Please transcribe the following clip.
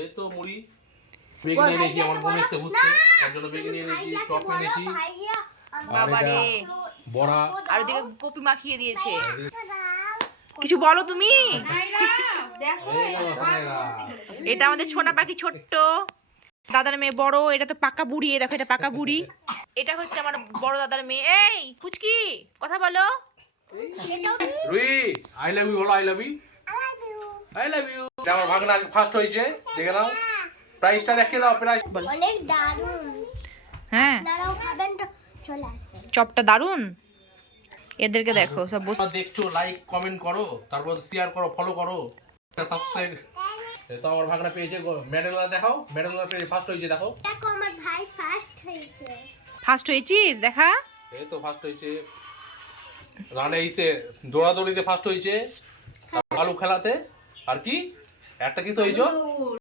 এই তো মুড়ি বেগুন এনেছি, আমার বোন এসে ঘুরতে, তার জন্য বেগুন এনেছি, চপ এনেছি, বাবারে বড়া, আর ওদিকে কপি মাখিয়ে দিয়েছে। কিছু বলো তুমি। এটা আমাদের ছোনা পাখি ছোট্ট, দাদার মেয়ে বড়, এটা তো পাকা বুড়ি, দেখো এটা পাকা বুড়ি। এটা হচ্ছে আমার বড় দাদার মেয়ে। এই পুচকি কথা বলো। রুই আই লাভ ইউ বলো, I love you, I love you. আমার ভাগনা ফার্স্ট হয়েছে, দেখে নাও, প্রাইসটা দেখে দাও, প্রাইস অনেক দারুণ। হ্যাঁ আপনারাও খাবেন তো চলে আসেন। চপটা দারুন। এদেরকে দেখো সব বসে দেখছো, লাইক কমেন্ট করো, তারপর শেয়ার করো, ফলো করো, সাবস্ক্রাইব। তো আমার ভাগনা পেয়েছে মেডেলটা দেখাও, মেডেলটা পেয়ে ফার্স্ট হয়েছে, দেখো। দেখো আমার ভাই ফার্স্ট হয়েছে। ফার্স্ট হয়েছিস দেখা। এই তো ফার্স্ট হয়েছে, রানে এসে দৌড়াদৌড়িতে ফার্স্ট হয়েছে, বালু খেলাতে, আর কি একটা কিছু হয়েছে।